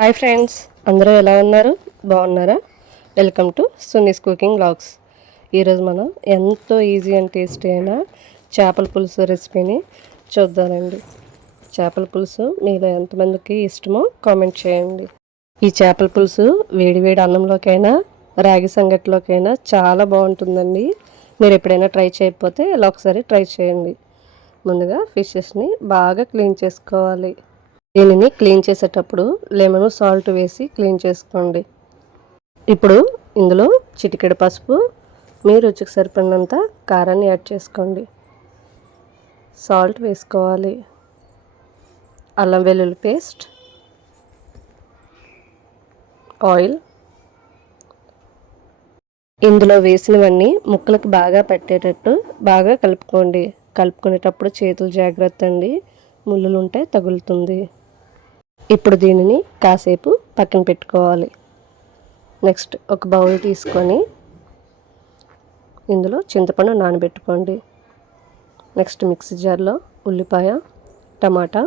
Hi friends అందరూ ఎలా ఉన్నారు? బాగున్నారా? Welcome to Suni's cooking blogs ఈరోజు మనం ఎంతో ఈజీ అండ్ టేస్టీ అయిన చేపల పులుసు రెసిపీని చూద్దామండి. చేపల పులుసు మీలో ఎంతమందికి ఇష్టమో కామెంట్ చేయండి. ఈ చేపల పులుసు వేడివేడి అన్నంలోకైనా రాగి సంగటిలోకైనా చాలా బాగుంటుందండి. మీరు ఎప్పుడైనా ట్రై చేయకపోతే ఇలా ఒకసారి ట్రై చేయండి. ముందుగా ఫిషెస్ని బాగా క్లీన్ చేసుకోవాలి. దీనిని క్లీన్ చేసేటప్పుడు లెమన్ సాల్ట్ వేసి క్లీన్ చేసుకోండి. ఇప్పుడు ఇందులో చిటికెడు పసుపు మీ రుచికి సరిపడినంత కారాన్ని యాడ్ చేసుకోండి. సాల్ట్ వేసుకోవాలి. అల్లం వెల్లుల్లి పేస్ట్ ఆయిల్. ఇందులో వేసినవన్నీ ముక్కలకు బాగా పట్టేటట్టు బాగా కలుపుకోండి. కలుపుకునేటప్పుడు చేతులు జాగ్రత్త అండి. ముళ్ళులుంటే తగులుతుంది. ఇప్పుడు దీనిని కాసేపు పక్కన పెట్టుకోవాలి. నెక్స్ట్ ఒక బౌల్ తీసుకొని ఇందులో చింతపండు నానబెట్టుకోండి. నెక్స్ట్ మిక్సీ జార్లో ఉల్లిపాయ టమాటా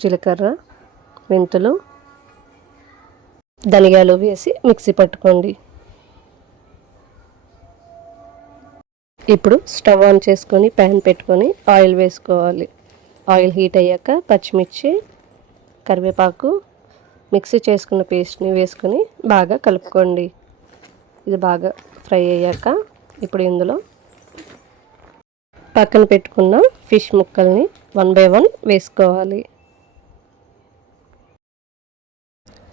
జీలకర్ర మెంతులు ధనియాలు వేసి మిక్సీ పట్టుకోండి. ఇప్పుడు స్టవ్ ఆన్ చేసుకొని ప్యాన్ పెట్టుకొని ఆయిల్ వేసుకోవాలి. ఆయిల్ హీట్ అయ్యాక పచ్చిమిర్చి కరివేపాకు మిక్సీ చేసుకున్న పేస్ట్ని వేసుకొని బాగా కలుపుకోండి. ఇది బాగా ఫ్రై అయ్యాక ఇప్పుడు ఇందులో పక్కన పెట్టుకున్న ఫిష్ ముక్కల్ని వన్ బై వన్ వేసుకోవాలి.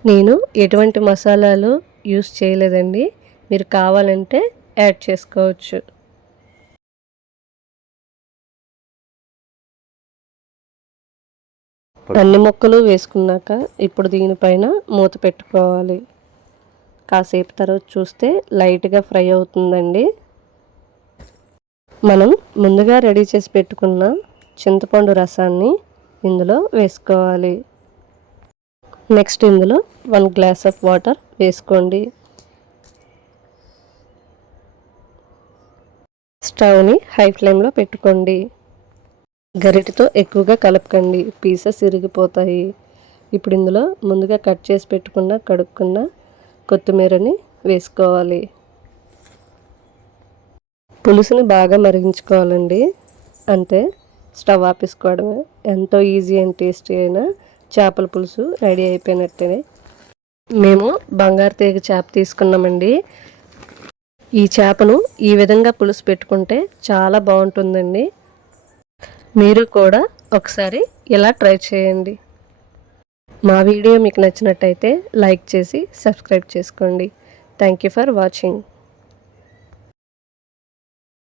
నేను ఎటువంటి మసాలాలు యూస్ చేయలేదండి. మీరు కావాలంటే యాడ్ చేసుకోవచ్చు. అన్ని మొక్కలు వేసుకున్నాక ఇప్పుడు దీనిపైన మూత పెట్టుకోవాలి. కాసేపు తర్వాత చూస్తే లైట్గా ఫ్రై అవుతుందండి. మనం ముందుగా రెడీ చేసి పెట్టుకున్న చింతపండు రసాన్ని ఇందులో వేసుకోవాలి. నెక్స్ట్ ఇందులో వన్ గ్లాస్ ఆఫ్ వాటర్ వేసుకోండి. స్టవ్ని హై ఫ్లేమ్లో పెట్టుకోండి. గరిటతో ఎక్కువగా కలపకండి. పీసెస్ ఇరిగిపోతాయి. ఇప్పుడు ఇందులో ముందుగా కట్ చేసి పెట్టుకున్న కడుక్కున్న కొత్తిమీరని వేసుకోవాలి. పులుసుని బాగా మరిగించుకోవాలండి. అంతే స్టవ్ ఆపేసుకోవడమే. ఎంతో ఈజీ అండ్ టేస్టీ అయిన చేపల పులుసు రెడీ అయిపోయినట్టే మేము బంగారు తీగ చేప తీసుకున్నామండి. ఈ చేపను ఈ విధంగా పులుసు పెట్టుకుంటే చాలా బాగుంటుందండి. మీరు కూడా ఒకసారి ఇలా ట్రై చేయండి. మా వీడియో మీకు నచ్చినట్టయితే లైక్ చేసి సబ్స్క్రైబ్ చేసుకోండి. Thank you for watching